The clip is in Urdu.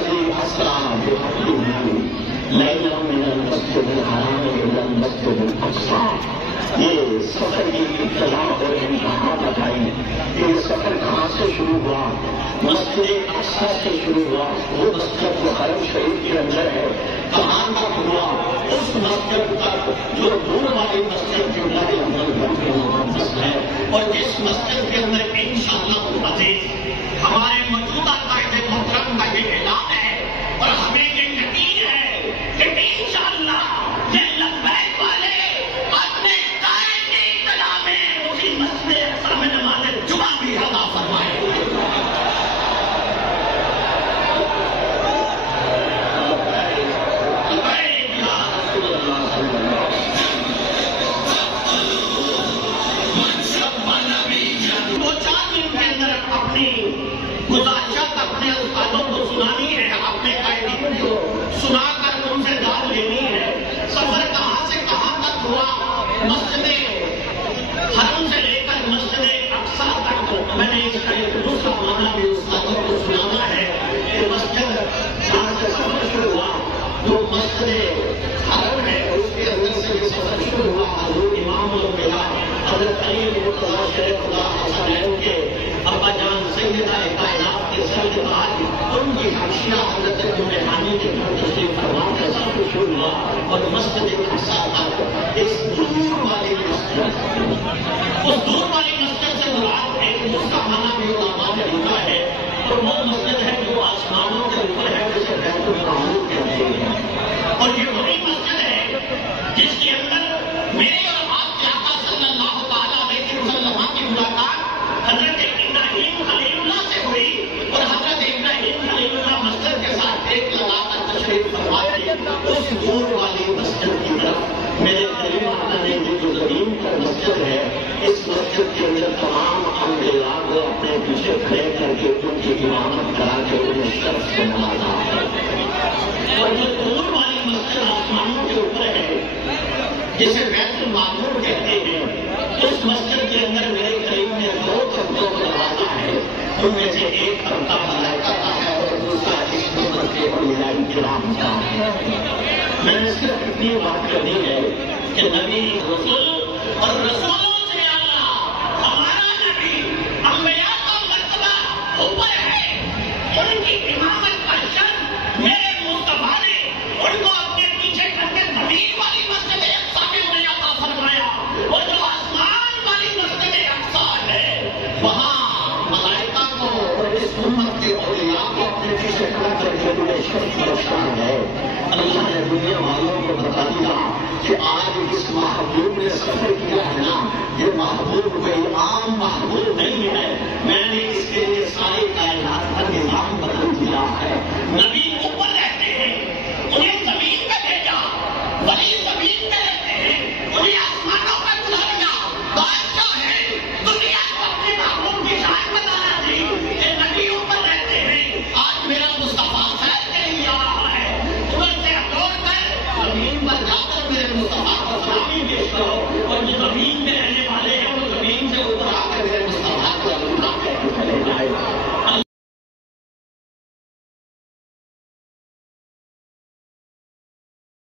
والذی اسریٰ بعبدہ لیلا من المسجد الحرام الی المسجد الاقصیٰ. یہ سفر کی ابتدا اور انتہا بتائی کہ یہ سفر کہاں سے شروع ہوا. مسجد اقصیٰ سے شروع ہوا. وہ مسجد جو حرم شریف کے اندر ہے کہاں تک ہوا؟ اس مسجد تک جو دور والی مسجد جو اللہ کے اندر ہے اور جس مسجد کے اندر انشاءاللہ عزیز ہمارے موجودہ قائد محترم کا یہ اعلان ہے اور ہمیں یہ یقین ہے کہ انشاءاللہ یہ لبیک والے اپنے قائد کی اطلاع میں اسی مسجد اقصیٰ میں نماز جمعہ بھی ادا فرمائیں گے. گزارشات اپنے استادوں کو سنانی ہے, اپنے قائدین کو سنا کر ان سے داد لینی ہے. سفر کہاں سے کہاں تک ہوا؟ مسجد حرم سے لے کر مسجد اقصیٰ تک. میں نے اس کا ایک دوسرا معنی بھی استادوں کو سنانا ہے کہ مسجد جہاں سے سفر شروع ہوا جو مسجد حرم ہے اس کے اندر سے یہ سفر شروع ہوا. حضور امام الانبیاء حضرت علی مرتضیٰ شریف اللہ حسنین کے ابا جان سیدہ کائنات کے سرکار ان کی حاشیہ حضرت جمعانی کے گھر تشریف فرما کا سفر شروع ہوا اور مسجد اقصیٰ تک اس دور والی مسجد, اس دور والی مسجد سے مراد ایک دوسرا معنی بھی علماء نے لکھا ہے اور وہ مسجد ہے جو آسمانوں کے اوپر ہے جسے بیت المعمور کہتے ہیں. اور یہ وہی مسجد ہے جس کے اندر میرے اور آپ کے آقا صلی اللہ تعالیٰ علیہ وسلم کی ملاقات حضرت ابراہیم خلیل اللہ سے ہوئی اور حضرت ابراہیم خلیل اللہ مسجد کے ساتھ ایک لگا کر تشریف فرمائے. اس دور والی مسجد کی طرف میرے قریب آنے کی جو زمین پر مسجد ہے اس مسجد کے اندر تمام انبیاء کو اپنے پیچھے کھڑے کر کے ان کی امامت کرا کے انہیں شرف سے نوازا ہے. اور جو دور والی مسجد آسمانوں کے اوپر ہے جسے بیت المعمور کہتے ہیں, اس مسجد کے اندر میرے قریب نے دو طبقوں کو نوازا ہے. ان میں سے ایک طبقہ ملائکہ کا ہے اور دوسرا اس امت کے اولیاء کرام کا ہے. میں نے صرف اتنی بات کرنی ہے کہ نبی رسول اور رسولوں سے اللہ ہمارا نبی انبیاء کا مرتبہ اوپر ہے. ان کی امامت کا شرف میرے مصطفیٰ نے ان کو اپنے پیچھے کر کے زمین والی مسجد اقصیٰ میں انہیں عطا فرمایا اور جو آسمان والی مسجد اقصیٰ ہے وہاں ملائکہ کو اور اس امت کے اولیاء کو اپنے پیچھے کر کے انہیں شرف بخشا ہے. اللہ نے دنیا والوں کو بتا دیا کہ آج جس محبوب نے سفر کیا ہے نا یہ محبوب کوئی عام محبوب نہیں ہے. میں نے اس کے لیے ساری کائنات کا نظام بدل دیا ہے. نبی